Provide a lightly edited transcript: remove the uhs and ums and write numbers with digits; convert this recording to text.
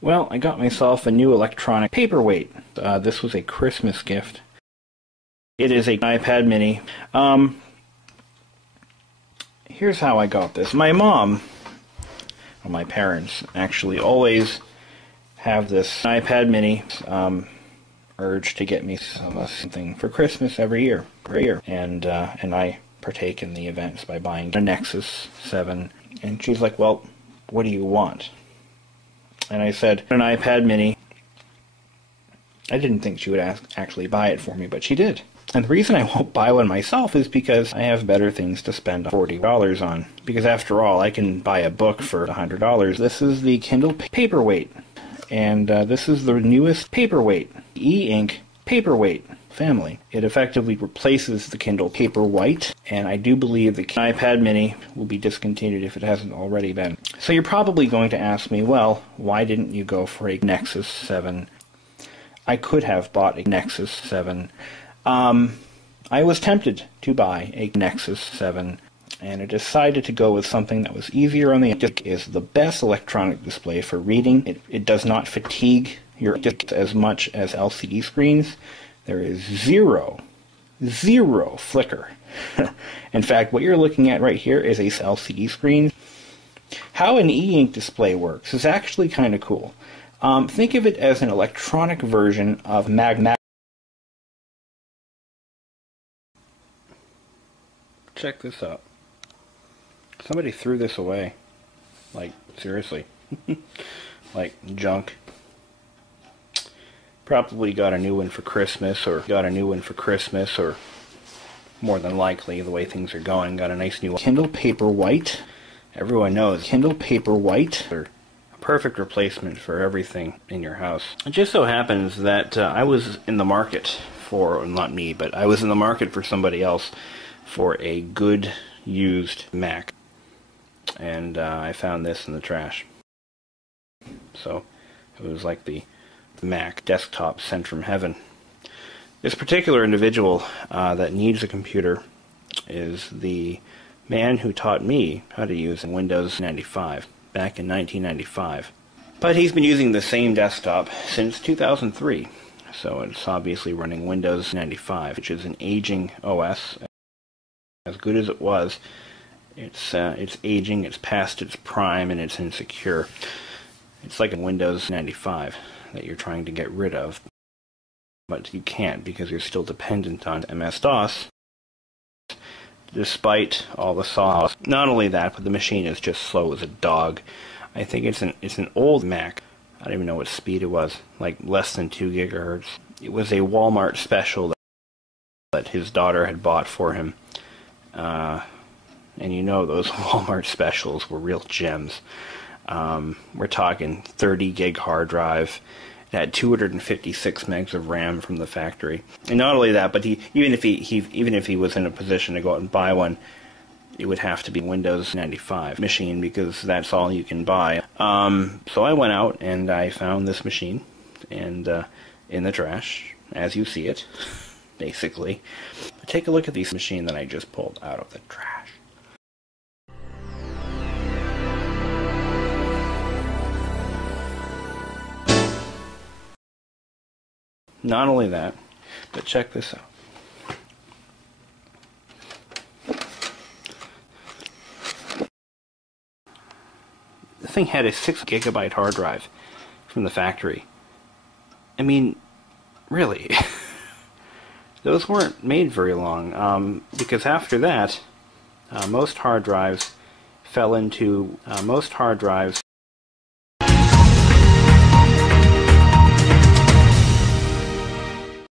Well, I got myself a new electronic paperweight. This was a Christmas gift. It is an iPad mini. Here's how I got this. My mom, or my parents, actually always have this iPad mini urge to get me something for Christmas every year. And I partake in the events by buying a Nexus 7. And she's like, well, what do you want? And I said, an iPad mini. I didn't think she would actually buy it for me, but she did. And the reason I won't buy one myself is because I have better things to spend $40 on. Because after all, I can buy a book for $100. This is the Kindle Paperweight. And this is the newest paperweight, e-ink paperweight family. It effectively replaces the Kindle Paperwhite, and I do believe the iPad mini will be discontinued if it hasn't already been. So you're probably going to ask me, well, why didn't you go for a Nexus 7? I could have bought a Nexus 7. I was tempted to buy a Nexus 7, and I decided to go with something that was easier on the eye. It is the best electronic display for reading. It does not fatigue your eye as much as LCD screens. There is zero flicker. In fact, what you're looking at right here is a LCD screen. How an e-ink display works is actually kind of cool. Think of it as an electronic version of magnet. Check this out. Somebody threw this away. Like, seriously. Like, junk. Probably got a new one for Christmas, or more than likely, the way things are going, got a nice new Kindle Paperwhite. Everyone knows Kindle Paperwhite are a perfect replacement for everything in your house. It just so happens that I was in the market for, not me, but I was in the market for somebody else for a good used Mac, and I found this in the trash. So it was like the Mac desktop sent from heaven. This particular individual that needs a computer is the man who taught me how to use Windows 95 back in 1995. But he's been using the same desktop since 2003, so it's obviously running Windows 95, which is an aging OS. As good as it was, it's aging, it's past its prime, and it's insecure. It's like a Windows 95 that you're trying to get rid of, but you can't because you're still dependent on MS-DOS, despite all the sauce. Not only that, but the machine is just slow as a dog. I think it's an old Mac. I don't even know what speed it was, like less than 2 gigahertz. It was a Walmart special that his daughter had bought for him. And you know those Walmart specials were real gems. We're talking 30 gig hard drive. It had 256 megs of RAM from the factory. And not only that, but even if he was in a position to go out and buy one, it would have to be Windows 95 machine because that's all you can buy. So I went out and I found this machine, and in the trash, as you see it, basically. But take a look at this machine that I just pulled out of the trash. Not only that, but check this out. The thing had a 6 gigabyte hard drive from the factory. I mean, really, those weren't made very long, because after that, most hard drives fell into, most hard drives